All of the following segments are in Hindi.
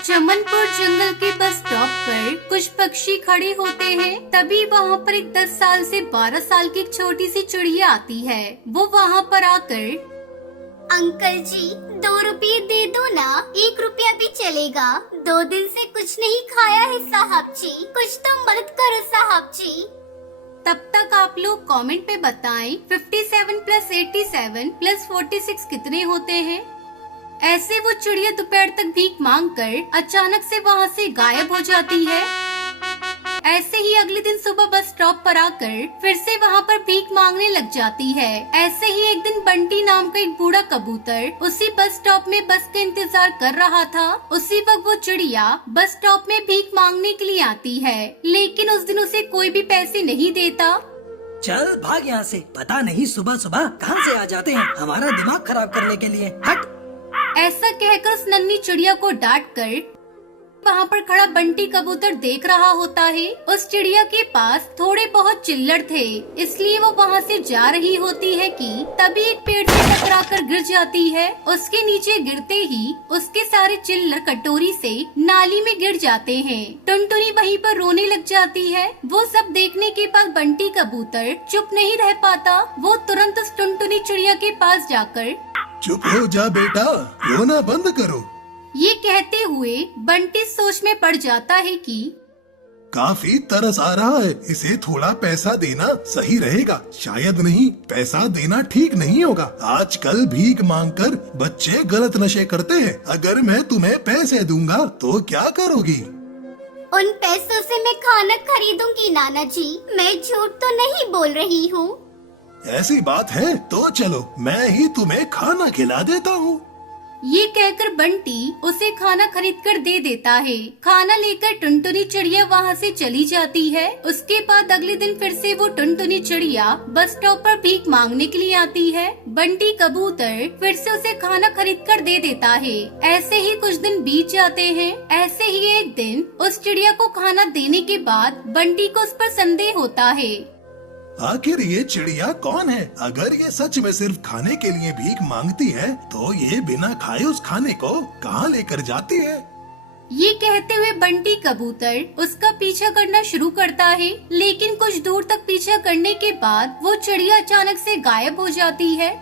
चमनपुर जंगल के बस स्टॉप पर कुछ पक्षी खड़े होते हैं। तभी वहाँ पर एक 10 साल से 12 साल की एक छोटी सी चिड़िया आती है। वो वहाँ पर आकर, अंकल जी 2 रुपये दे दो ना, 1 रुपया भी चलेगा। 2 दिन से कुछ नहीं खाया है साहब जी, कुछ तो मदद करो साहब जी। तब तक आप लोग कमेंट पे बताएं 57 + 87 + 46 कितने होते हैं। ऐसे वो चिड़िया दोपहर तक भीख मांगकर अचानक से वहाँ से गायब हो जाती है। ऐसे ही अगले दिन सुबह बस स्टॉप पर आकर फिर से वहाँ पर भीख मांगने लग जाती है। ऐसे ही एक दिन बंटी नाम का एक बूढ़ा कबूतर उसी बस स्टॉप में बस का इंतजार कर रहा था। उसी वक्त वो चिड़िया बस स्टॉप में भीख मांगने के लिए आती है, लेकिन उस दिन उसे कोई भी पैसे नहीं देता। चल भाग यहाँ से, पता नहीं सुबह सुबह कहाँ से आ जाते हैं हमारा दिमाग खराब करने के लिए। हट। ऐसा कहकर उस नन्ही चिड़िया को डांट कर वहाँ पर खड़ा बंटी कबूतर देख रहा होता है। उस चिड़िया के पास थोड़े बहुत चिल्लड़ थे, इसलिए वो वहाँ से जा रही होती है कि तभी एक पेड़ से टकराकर गिर जाती है। उसके नीचे गिरते ही उसके सारे चिल्लड़ कटोरी से नाली में गिर जाते हैं। टुनटुनी वहीं पर रोने लग जाती है। वो सब देखने के बाद बंटी कबूतर चुप नहीं रह पाता। वो तुरंत उस टुनटुनी चिड़िया के पास जाकर, चुप हो जा बेटा, रोना बंद करो। ये कहते हुए बंटी सोच में पड़ जाता है कि काफी तरस आ रहा है, इसे थोड़ा पैसा देना सही रहेगा। शायद नहीं, पैसा देना ठीक नहीं होगा। आजकल भीख मांगकर बच्चे गलत नशे करते हैं। अगर मैं तुम्हें पैसे दूंगा तो क्या करोगी? उन पैसों से मैं खाना खरीदूंगी नाना जी, मैं झूठ तो नहीं बोल रही हूँ। ऐसी बात है तो चलो, मैं ही तुम्हें खाना खिला देता हूँ। ये कहकर बंटी उसे खाना खरीद कर दे देता है। खाना लेकर टुनटुनी चिड़िया वहाँ से चली जाती है। उसके बाद अगले दिन फिर से वो टुनटुनी चिड़िया बस स्टॉप पर भीख मांगने के लिए आती है। बंटी कबूतर फिर से उसे खाना खरीद कर दे देता है। ऐसे ही कुछ दिन बीत जाते हैं। ऐसे ही एक दिन उस चिड़िया को खाना देने के बाद बंटी को उस पर संदेह होता है। आखिर ये चिड़िया कौन है? अगर ये सच में सिर्फ खाने के लिए भीख मांगती है तो ये बिना खाए उस खाने को कहाँ लेकर जाती है? ये कहते हुए बंटी कबूतर उसका पीछा करना शुरू करता है, लेकिन कुछ दूर तक पीछा करने के बाद वो चिड़िया अचानक से गायब हो जाती है।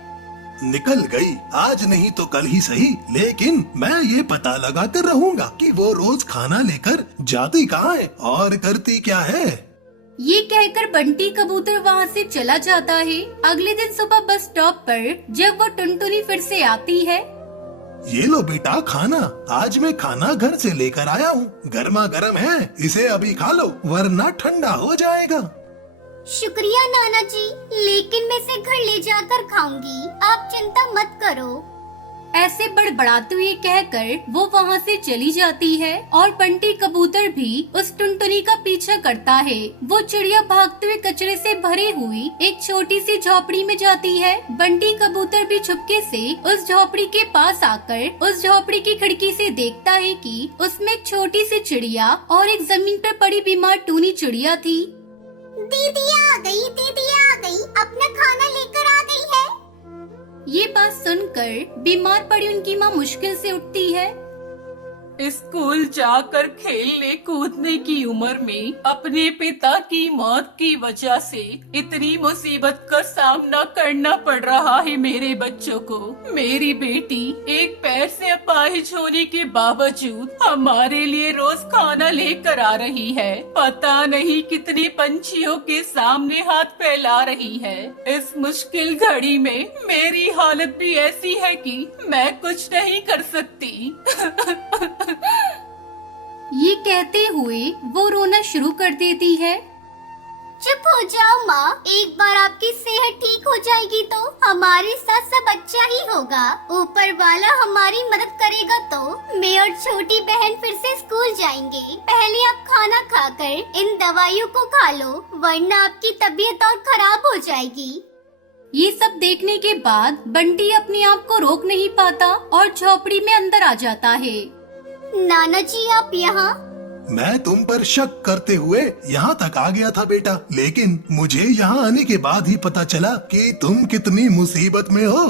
निकल गई, आज नहीं तो कल ही सही, लेकिन मैं ये पता लगा कर रहूंगा कि वो रोज खाना लेकर जाती कहाँ है और करती क्या है। ये कहकर बंटी कबूतर वहाँ से चला जाता है। अगले दिन सुबह बस स्टॉप पर जब वो टुनटुनी फिर से आती है, ये लो बेटा खाना, आज मैं खाना घर से लेकर आया हूँ, गर्मा गर्म है, इसे अभी खा लो वरना ठंडा हो जाएगा। शुक्रिया नाना जी, लेकिन मैं इसे घर ले जाकर खाऊंगी, आप चिंता मत करो। ऐसे बड़बड़ाते हुए कहकर वो वहाँ से चली जाती है और बंटी कबूतर भी उस टुनटुनी का पीछा करता है। वो चिड़िया भागते हुए कचरे से भरी हुई एक छोटी सी झोपड़ी में जाती है। बंटी कबूतर भी छुपके से उस झोपड़ी के पास आकर उस झोपड़ी की खिड़की से देखता है कि उसमें एक छोटी सी चिड़िया और एक जमीन पर पड़ी बीमार टूनी चिड़िया थी। दीदी आ गई, दीदी आ गई, अपना खाना लेकर आ गई है। ये बात सुनकर बीमार पड़ी उनकी माँ मुश्किल से उठती है। स्कूल जाकर खेलने कूदने की उम्र में अपने पिता की मौत की वजह से इतनी मुसीबत का सामना करना पड़ रहा है मेरे बच्चों को। मेरी बेटी एक पैर से अपाहिज होने के बावजूद हमारे लिए रोज खाना लेकर आ रही है। पता नहीं कितने पंछियों के सामने हाथ फैला रही है। इस मुश्किल घड़ी में मेरी हालत भी ऐसी है कि मैं कुछ नहीं कर सकती। ये कहते हुए वो रोना शुरू कर देती है। चुप हो जाओ माँ, एक बार आपकी सेहत ठीक हो जाएगी तो हमारे साथ सब अच्छा ही होगा। ऊपर वाला हमारी मदद करेगा तो मैं और छोटी बहन फिर से स्कूल जाएंगे। पहले आप खाना खाकर इन दवाइयों को खा लो, वरना आपकी तबीयत और खराब हो जाएगी। ये सब देखने के बाद बंटी अपने आप को रोक नहीं पाता और झोपड़ी में अंदर आ जाता है। नाना जी आप यहाँ? मैं तुम पर शक करते हुए यहाँ तक आ गया था बेटा, लेकिन मुझे यहाँ आने के बाद ही पता चला कि तुम कितनी मुसीबत में हो।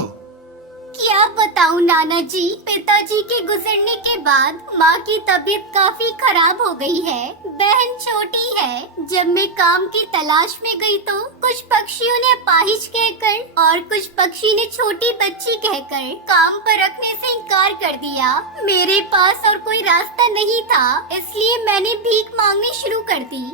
क्या बताऊं नाना जी, पिताजी के गुजरने के बाद माँ की तबीयत काफी खराब हो गई है। बहन छोटी है। जब मैं काम की तलाश में गई तो कुछ पक्षियों ने अपाहिज कहकर और कुछ पक्षी ने छोटी बच्ची कहकर काम पर रखने से इनकार कर दिया। मेरे पास और कोई रास्ता नहीं था, इसलिए मैंने भीख मांगनी शुरू कर दी।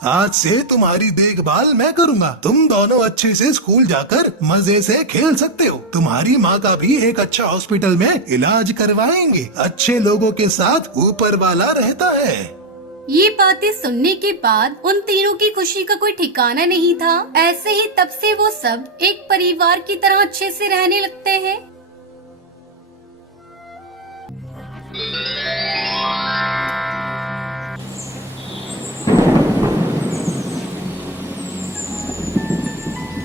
आज से तुम्हारी देखभाल मैं करूँगा। तुम दोनों अच्छे से स्कूल जाकर मजे से खेल सकते हो। तुम्हारी माँ का भी एक अच्छा हॉस्पिटल में इलाज करवाएंगे। अच्छे लोगों के साथ ऊपर वाला रहता है। ये बातें सुनने के बाद उन तीनों की खुशी का कोई ठिकाना नहीं था। ऐसे ही तब से वो सब एक परिवार की तरह अच्छे से रहने लगते हैं।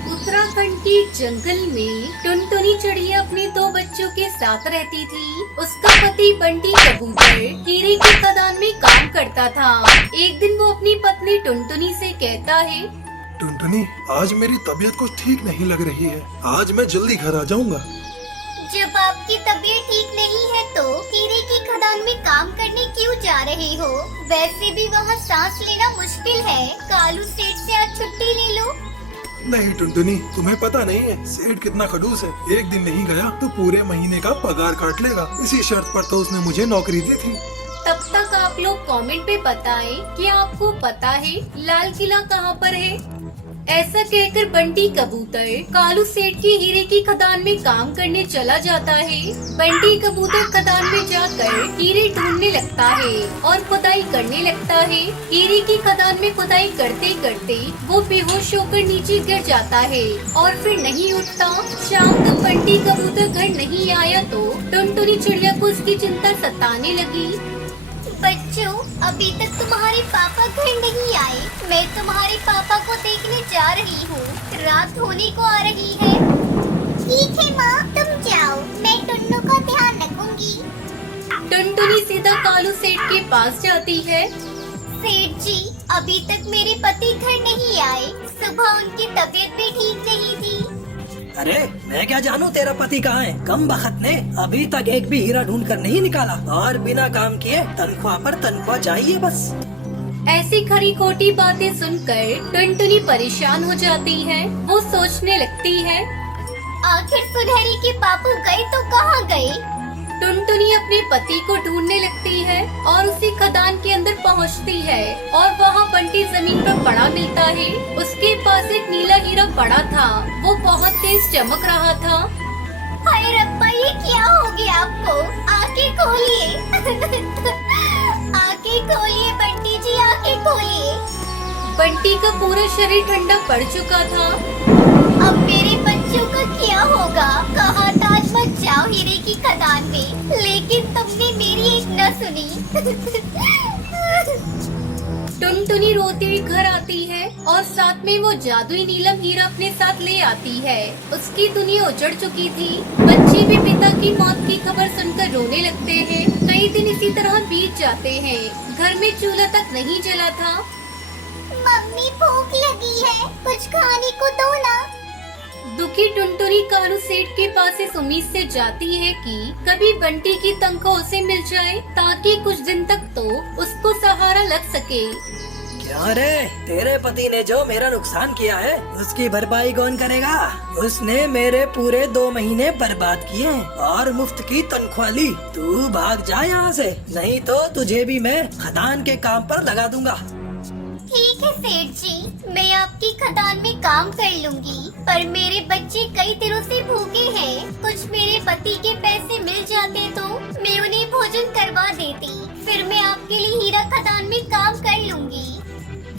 उत्तराखंड के जंगल में टुनटुनी चिड़िया अपने 2 बच्चों के साथ रहती थी। उसका पति बंटी कबूतर हीरे की खदान में काम करता था। एक दिन वो अपनी पत्नी टुनटुनी से कहता है, टुनटुनी, आज मेरी तबीयत कुछ ठीक नहीं लग रही है। आज मैं जल्दी घर आ जाऊंगा। जब आपकी तबीयत ठीक नहीं है तो हीरे की खदान में काम करने क्यों जा रहे हो? वैसे भी वहाँ सांस लेना मुश्किल है। कालू सेठ से आज छुट्टी ले लो। नहीं टुनटुनी, तुम्हें पता नहीं है सेठ कितना खड़ूस है। एक दिन नहीं गया तो पूरे महीने का पगार काट लेगा। इसी शर्त पर तो उसने मुझे नौकरी दी थी। तब तक आप लोग कमेंट पे बताएं कि आपको पता है लाल किला कहाँ पर है। ऐसा कहकर बंटी कबूतर कालू सेठ की हीरे की खदान में काम करने चला जाता है। बंटी कबूतर खदान में जाकर हीरे ढूंढने लगता है और खुदाई करने लगता है। हीरे की खदान में खुदाई करते करते वो बेहोश होकर नीचे गिर जाता है और फिर नहीं उठता। शाम तक बंटी कबूतर घर नहीं आया तो टुनटुनी चिड़िया को उसकी चिंता सताने लगी। बच्चों, अभी तक तुम्हारे पापा घर नहीं आए। मैं तुम्हारे पापा को देखने जा रही हूँ। रात होने को आ रही है। ठीक है माँ, तुम जाओ, मैं टुन्नू का ध्यान रखूंगी। टुनटुनी सीधा कालू सेठ के पास जाती है। सेठ जी, अभी तक मेरे पति घर नहीं आए। सुबह उनकी तबीयत भी ठीक नहीं थी। अरे मैं क्या जानूँ तेरा पति कहाँ है? कम बखत ने अभी तक एक भी हीरा ढूंढ कर नहीं निकाला और बिना काम किए तनख्वाह पर तनख्वाह चाहिए बस। ऐसी खरी खोटी बातें सुनकर टुनटुनी परेशान हो जाती है। वो सोचने लगती है, आखिर सुनहरी के पापू गए तो कहाँ गए? टुनटुनी अपने पति को ढूंढने लगती है और उसी खदान के अंदर पहुंचती है और वहाँ बंटी जमीन पर पड़ा मिलता है। उसके पास एक नीला हीरा पड़ा था। वो बहुत तेज चमक रहा था। हाय रब्बा, ये क्या हो गया आपको? आंखें खोलिए। आंखें खोलिए बंटी जी, आंखें खोलिए। बंटी का पूरा शरीर ठंडा पड़ चुका था। अब मेरे बच्चों का क्या होगा? कहा था आज मत जाओ हीरे की खदान में, लेकिन तुमने मेरी एक न सुनी। टुनटुनी रोती हुई घर आती है और साथ में वो जादुई नीलम हीरा अपने साथ ले आती है। उसकी दुनिया उजड़ चुकी थी। बच्चे भी पिता की मौत की खबर सुनकर रोने लगते हैं। कई दिन इसी तरह बीत जाते हैं। घर में चूल्हा तक नहीं जला था। मम्मी, भूख लगी है, कुछ खाने को दो ना। दुखी टुनटुनी कालू सेठ के पास इस उम्मीद से जाती है कि कभी बंटी की तनख्वाह उसे मिल जाए ताकि कुछ दिन तक तो उसको सहारा लग सके। क्या रे, तेरे पति ने जो मेरा नुकसान किया है उसकी भरपाई कौन करेगा? उसने मेरे पूरे 2 महीने बर्बाद किए और मुफ्त की तनख्वाह ली। तू भाग जा यहाँ से, नहीं तो तुझे भी मैं खदान के काम पर लगा दूंगा। ठीक है सेठ जी, मैं आपकी खदान में काम कर लूंगी, पर मेरे बच्चे कई दिनों से भूखे हैं। कुछ मेरे पति के पैसे मिल जाते तो मैं उन्हें भोजन करवा देती। फिर मैं आपके लिए हीरा खदान में काम कर लूंगी।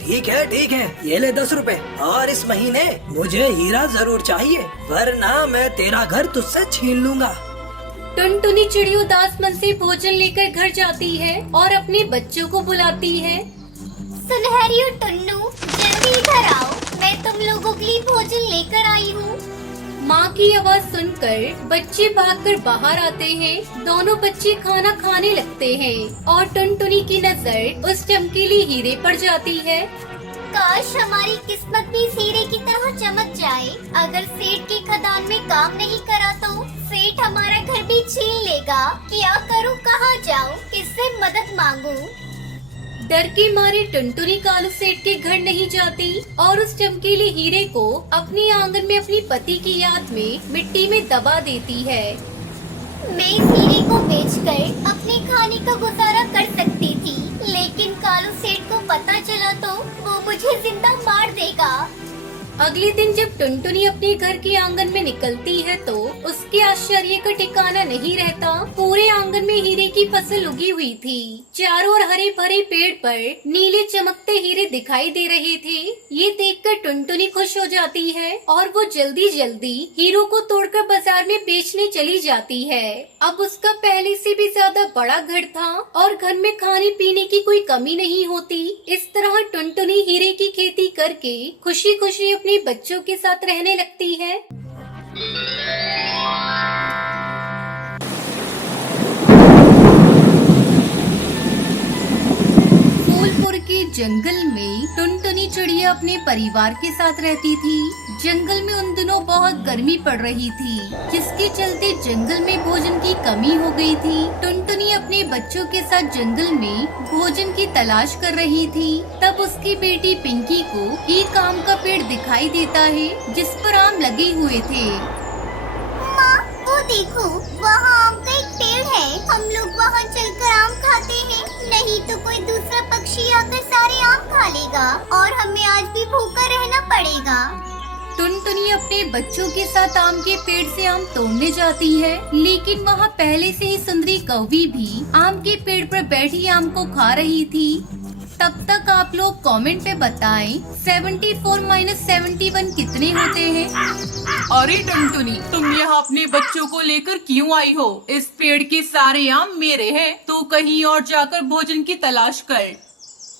ठीक है, ये ले 10 रुपए और इस महीने मुझे हीरा जरूर चाहिए, वरना मैं तेरा घर तुझसे छीन लूंगा। टुनटुनी चिड़िया उदास मन से भोजन लेकर घर जाती है और अपने बच्चों को बुलाती है। सुनहरी और टुन्नू, जल्दी इधर आओ, मैं तुम लोगों के लिए भोजन लेकर आई हूँ। माँ की आवाज सुनकर बच्चे भागकर बाहर आते हैं। दोनों बच्चे खाना खाने लगते हैं और टुनटुनी की नजर उस चमकीले हीरे पर जाती है। काश हमारी किस्मत भी इस हीरे की तरह चमक जाए। अगर सेठ की खदान में काम नहीं करा तो सेठ हमारा घर भी छीन लेगा। क्या करूं, कहाँ जाऊं, किससे मदद मांगूं? डर के मारे टुनटुनी कालू सेठ के घर नहीं जाती और उस चमकीले हीरे को अपने आंगन में अपनी पति की याद में मिट्टी में दबा देती है। मैं इस हीरे को बेचकर अपने खाने का गुजारा कर सकती थी, लेकिन कालू सेठ को पता चला तो वो मुझे जिंदा मार देगा। अगले दिन जब टुनटुनी अपने घर के आंगन में निकलती है तो उसके आश्चर्य का ठिकाना नहीं रहता। पूरे आंगन में हीरे की फसल उगी हुई थी। चारों ओर हरे भरे पेड़ पर नीले चमकते हीरे दिखाई दे रहे थे। ये देखकर टुनटुनी खुश हो जाती है और वो जल्दी जल्दी हीरो को तोड़कर बाजार में बेचने चली जाती है। अब उसका पहले से भी ज्यादा बड़ा घर था और घर में खाने पीने की कोई कमी नहीं होती। इस तरह टुनटुनी हीरे की खेती करके खुशी खुशी अपने बच्चों के साथ रहने लगती है। फूलपुर के जंगल में टुनटुनी चिड़िया अपने परिवार के साथ रहती थी। जंगल में उन दिनों बहुत गर्मी पड़ रही थी, जिसके चलते जंगल में भोजन की कमी हो गई थी। टुनटुनी अपने बच्चों के साथ जंगल में भोजन की तलाश कर रही थी। तब उसकी बेटी पिंकी को एक आम का पेड़ दिखाई देता है, जिस पर आम लगे हुए थे। माँ, वो देखो, वहाँ आम का एक पेड़ है। हम लोग वहाँ चलकर आम खाते हैं, नहीं तो कोई दूसरा पक्षी आकर सारे आम खा लेगा और हमें आज भी भूखा रहना पड़ेगा। टुनटुनी अपने बच्चों के साथ आम के पेड़ से आम तोड़ने जाती है, लेकिन वहाँ पहले से ही सुंदरी कौवी भी आम के पेड़ पर बैठी आम को खा रही थी। तब तक आप लोग कमेंट पे बताएं 74 - 71 कितने होते हैं। अरे टुनटुनी, तुम यहाँ अपने बच्चों को लेकर क्यों आई हो? इस पेड़ के सारे आम मेरे हैं, तू कहीं और जाकर भोजन की तलाश कर।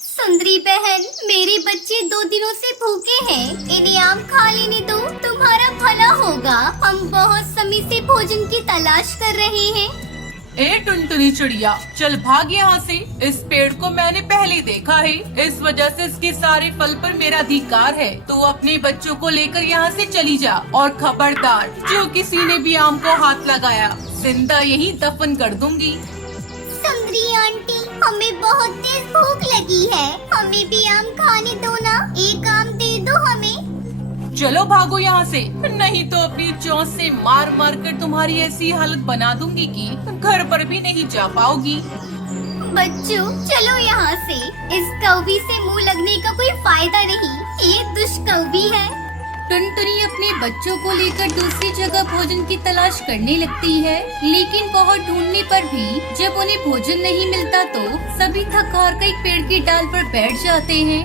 सुंदरी बहन, मेरे बच्चे 2 दिनों से भूखे हैं, इन्हें आम खा लेने दो, तुम्हारा भला होगा। हम बहुत समय से भोजन की तलाश कर रहे हैं। ए टुनटुनी चिड़िया, चल भाग यहाँ से। इस पेड़ को मैंने पहले देखा है, इस वजह से इसके सारे फल पर मेरा अधिकार है। तू अपने बच्चों को लेकर यहाँ से चली जा और खबरदार, जो किसी ने भी आम को हाथ लगाया, जिंदा यही दफन कर दूंगी। सुंदरी आंटी, हमें बहुत तेज भूख लगी है, हमें भी आम खाने दो ना, एक आम दे दो हमें। चलो भागो यहाँ से, नहीं तो अपनी चोंच से मार मार कर तुम्हारी ऐसी हालत बना दूंगी कि घर पर भी नहीं जा पाओगी। बच्चों, चलो यहाँ से, इस कौवी से मुंह लगने का कोई फायदा नहीं, ये दुष्कौवी है। टुनटुनी अपने बच्चों को लेकर दूसरी जगह भोजन की तलाश करने लगती है, लेकिन बहुत ढूंढने पर भी जब उन्हें भोजन नहीं मिलता तो सभी थक हार कर एक पेड़ की डाल पर बैठ जाते हैं।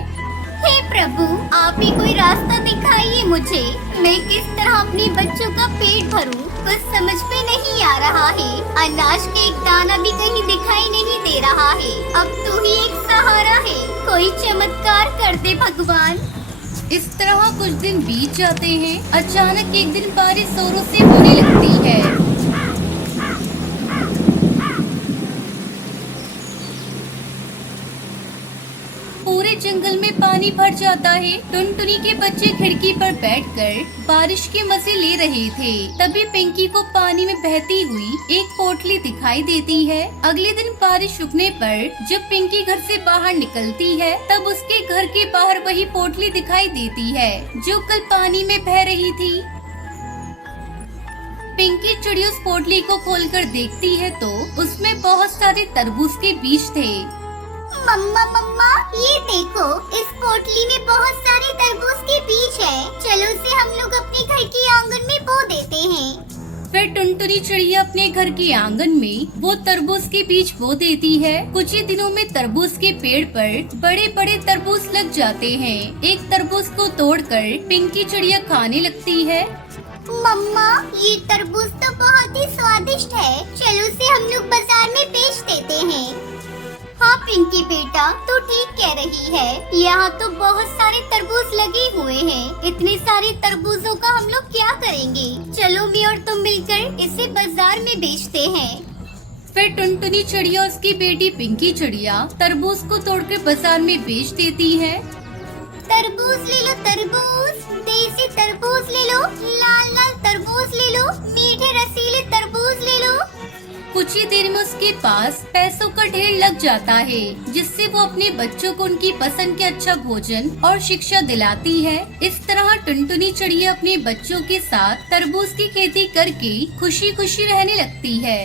हे प्रभु, आप ही कोई रास्ता दिखाइए मुझे, मैं किस तरह अपने बच्चों का पेट भरूं, कुछ समझ में नहीं आ रहा है। अनाज के एक दाना भी कहीं दिखाई नहीं दे रहा है। अब तू ही एक सहारा है, कोई चमत्कार कर दे भगवान। इस तरह कुछ दिन बीत जाते हैं। अचानक एक दिन बारिश जोरों से होने लगती है। पूरे जंगल में पानी भर जाता है। टुनटुनी के बच्चे खिड़की पर बैठकर बारिश के मजे ले रहे थे। तभी पिंकी को पानी में बहती हुई एक पोटली दिखाई देती है। अगले दिन बारिश रुकने पर जब पिंकी घर से बाहर निकलती है, तब उसके घर के बाहर वही पोटली दिखाई देती है जो कल पानी में बह रही थी। पिंकी चिड़िया उस पोटली को खोलकर देखती है तो उसमें बहुत सारे तरबूज के बीज थे। मम्मा मम्मा, ये देखो, इस पोटली में बहुत सारे तरबूज के बीज है। चलो उसे हम लोग अपने घर के आंगन में बो देते हैं। फिर टुनटुनी चिड़िया अपने घर के आंगन में वो तरबूज के बीज बो देती है। कुछ ही दिनों में तरबूज के पेड़ पर बड़े बड़े तरबूज लग जाते हैं। एक तरबूज को तोड़कर पिंकी चिड़िया खाने लगती है। मम्मा, ये तरबूज तो बहुत ही स्वादिष्ट है, चलो उसे हम लोग बाजार में बेच देते हैं। हाँ पिंकी बेटा, तू ठीक कह रही है, यहाँ तो बहुत सारे तरबूज लगे हुए हैं। इतने सारे तरबूजों का हम लोग क्या करेंगे? चलो मैं और तुम मिलकर इसे बाजार में बेचते हैं। फिर टुनटुनी चिड़िया उसकी बेटी पिंकी चिड़िया तरबूज को तोड़कर बाजार में बेच देती है। तरबूज ले लो, तरबूज। देसी तरबूज ले लो, लाल लाल तरबूज ले लो, मीठे रसीले तरबूज ले लो। कुछ ही देर में उसके पास पैसों का ढेर लग जाता है, जिससे वो अपने बच्चों को उनकी पसंद के अच्छा भोजन और शिक्षा दिलाती है। इस तरह टुनटुनी चिड़िया अपने बच्चों के साथ तरबूज की खेती करके खुशी खुशी रहने लगती है।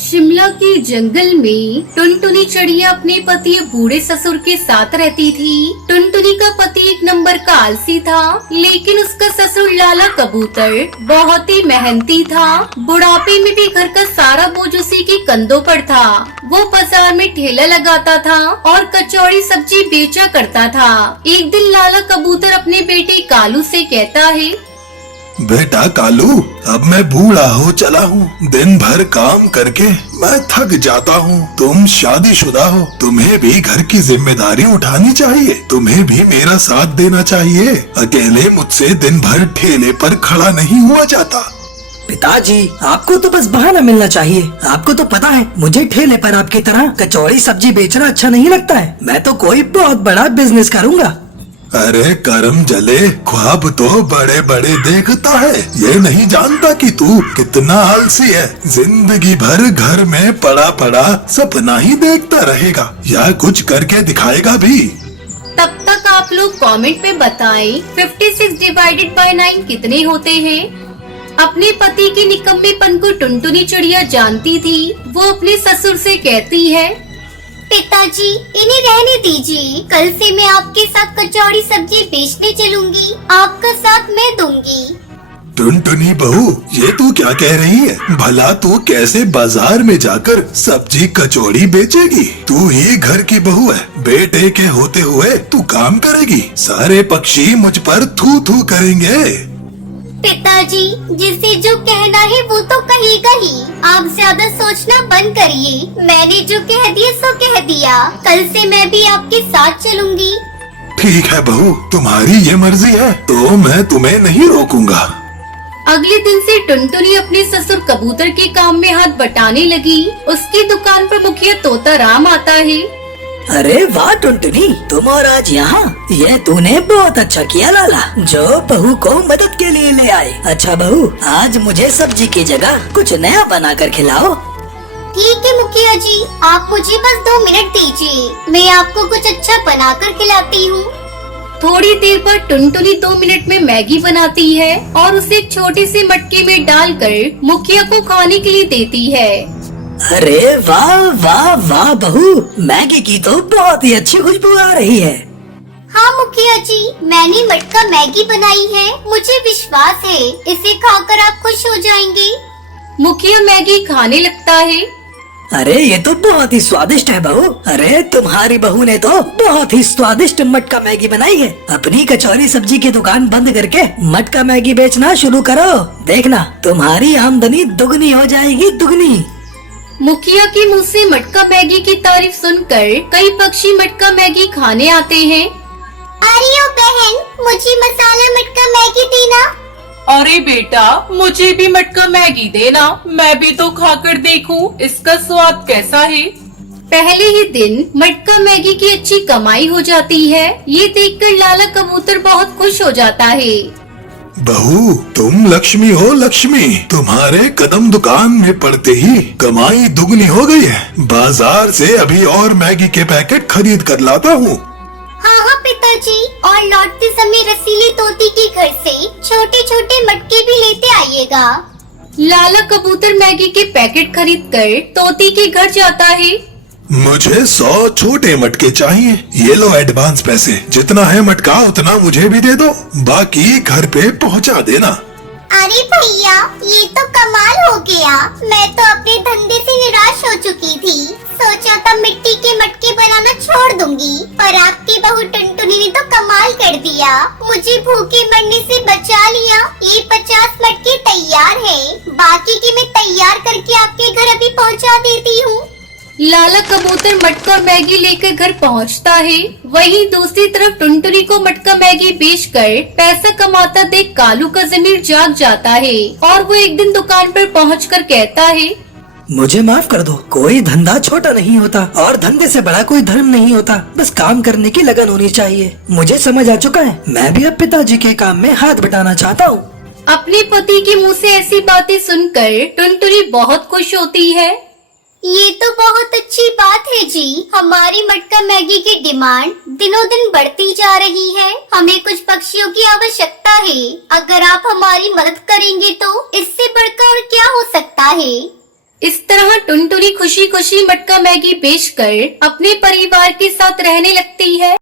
शिमला के जंगल में टुनटुनी चिड़िया अपने पति बूढ़े ससुर के साथ रहती थी। टुनटुनी का पति एक नंबर का आलसी था, लेकिन उसका ससुर लाला कबूतर बहुत ही मेहनती था। बुढ़ापे में भी घर का सारा बोझ उसी के कंधों पर था। वो बाजार में ठेला लगाता था और कचौड़ी सब्जी बेचा करता था। एक दिन लाला कबूतर अपने बेटे कालू से कहता है, बेटा कालू, अब मैं बूढ़ा हो चला हूँ। दिन भर काम करके मैं थक जाता हूँ। तुम शादीशुदा हो, तुम्हें भी घर की जिम्मेदारी उठानी चाहिए। तुम्हें भी मेरा साथ देना चाहिए। अकेले मुझसे दिन भर ठेले पर खड़ा नहीं हुआ जाता। पिताजी, आपको तो बस बहाना मिलना चाहिए। आपको तो पता है मुझे ठेले पर आपकी तरह कचौड़ी सब्जी बेचना अच्छा नहीं लगता है। मैं तो कोई बहुत बड़ा बिजनेस करूँगा। अरे करम जले, ख्वाब तो बड़े बड़े देखता है। ये नहीं जानता कि तू कितना आलसी है। जिंदगी भर घर में पड़ा पड़ा सपना ही देखता रहेगा, या कुछ करके दिखाएगा भी। तब तक आप लोग कमेंट में बताएं 56 डिवाइडेड बाय 9 कितने होते हैं। अपने पति के निकम्मेपन को टुनटुनी चिड़िया जानती थी। वो अपने ससुर से कहती है, पिताजी, इन्हें रहने दीजिए। कल से मैं आपके साथ कचौड़ी सब्जी बेचने चलूंगी। आपका साथ मैं दूंगी। टुनटुनी बहू, ये तू क्या कह रही है? भला तू कैसे बाजार में जाकर सब्जी कचौड़ी बेचेगी? तू ही घर की बहू है। बेटे के होते हुए तू काम करेगी। सारे पक्षी मुझ पर थू थू करेंगे। पिताजी, जिसे जो कहना है वो तो कहेगा ही। आप ज्यादा सोचना बंद करिए। मैंने जो कह दिया सो कह दिया। कल से मैं भी आपके साथ चलूंगी। ठीक है बहू, तुम्हारी ये मर्जी है तो मैं तुम्हें नहीं रोकूंगा। अगले दिन से टुनटुनी अपने ससुर कबूतर के काम में हाथ बटाने लगी। उसकी दुकान पर मुखिया तोता राम आता है। अरे वाह टुनटुनी, तुम और आज यहाँ। ये तूने बहुत अच्छा किया लाला, जो बहू को मदद के लिए ले आए। अच्छा बहू, आज मुझे सब्जी की जगह कुछ नया बना कर खिलाओ। ठीक है मुखिया जी, आप मुझे बस 2 मिनट दीजिए। मैं आपको कुछ अच्छा बना कर खिलाती हूँ। थोड़ी देर बाद टुनटुनी 2 मिनट में मैगी बनाती है और उसे एक छोटे से मटके में डालकर मुखिया को खाने के लिए देती है। अरे वाह वाह वाह बहू, मैगी की तो बहुत ही अच्छी खुशबू आ रही है। हाँ मुखिया जी, मैंने मटका मैगी बनाई है। मुझे विश्वास है इसे खाकर आप खुश हो जाएंगे। मुखिया मैगी खाने लगता है। अरे ये तो बहुत ही स्वादिष्ट है बहू। अरे तुम्हारी बहू ने तो बहुत ही स्वादिष्ट मटका मैगी बनाई है। अपनी कचौरी सब्जी की दुकान बंद करके मटका मैगी बेचना शुरू करो। देखना तुम्हारी आमदनी दुगनी हो जाएगी, दुगनी। मुखिया के मुंह से मटका मैगी की तारीफ सुनकर कई पक्षी मटका मैगी खाने आते हैं। अरे ओ बहन, मुझे मसाला मटका मैगी देना। अरे बेटा, मुझे भी मटका मैगी देना। मैं भी तो खाकर देखूं इसका स्वाद कैसा है। पहले ही दिन मटका मैगी की अच्छी कमाई हो जाती है। ये देखकर लाला कबूतर बहुत खुश हो जाता है। बहू, तुम लक्ष्मी हो लक्ष्मी। तुम्हारे कदम दुकान में पड़ते ही कमाई दुगनी हो गई है। बाजार से अभी और मैगी के पैकेट खरीद कर लाता हूँ। हाँ हाँ पिताजी, और लौटते समय रसीली तोती के घर से छोटे छोटे मटके भी लेते आइएगा। लाला कबूतर मैगी के पैकेट खरीदकर तोती के घर जाता है। मुझे 100 छोटे मटके चाहिए। ये लो एडवांस पैसे। जितना है मटका उतना मुझे भी दे दो, बाकी घर पे पहुंचा देना। अरे भैया, ये तो कमाल हो गया। मैं तो अपने धंधे से निराश हो चुकी थी। सोचा था मिट्टी के मटके बनाना छोड़ दूंगी, पर आपकी बहू टुनटुनी ने तो कमाल कर दिया। मुझे भूखे मरने से बचा लिया। ये 50 मटके तैयार है। बाकी की मैं तैयार करके आपके घर अभी पहुंचा देती हूँ। लाला कबूतर मटका और मैगी लेकर घर पहुंचता है। वहीं दूसरी तरफ टुनटुनी को मटका मैगी बेचकर पैसा कमाता देख कालू का ज़मीर जाग जाता है और वो एक दिन दुकान पर पहुंचकर कहता है, मुझे माफ कर दो। कोई धंधा छोटा नहीं होता और धंधे से बड़ा कोई धर्म नहीं होता। बस काम करने की लगन होनी चाहिए। मुझे समझ आ चुका है। मैं भी अब पिताजी के काम में हाथ बटाना चाहता हूँ। अपने पति के मुंह से ऐसी बातें सुनकर टुनटुनी बहुत खुश होती है। ये तो बहुत अच्छी बात है जी। हमारी मटका मैगी की डिमांड दिनों दिन बढ़ती जा रही है। हमें कुछ पक्षियों की आवश्यकता है। अगर आप हमारी मदद करेंगे तो इससे बढ़कर और क्या हो सकता है। इस तरह टुनटुनी खुशी खुशी मटका मैगी बेचकर अपने परिवार के साथ रहने लगती है।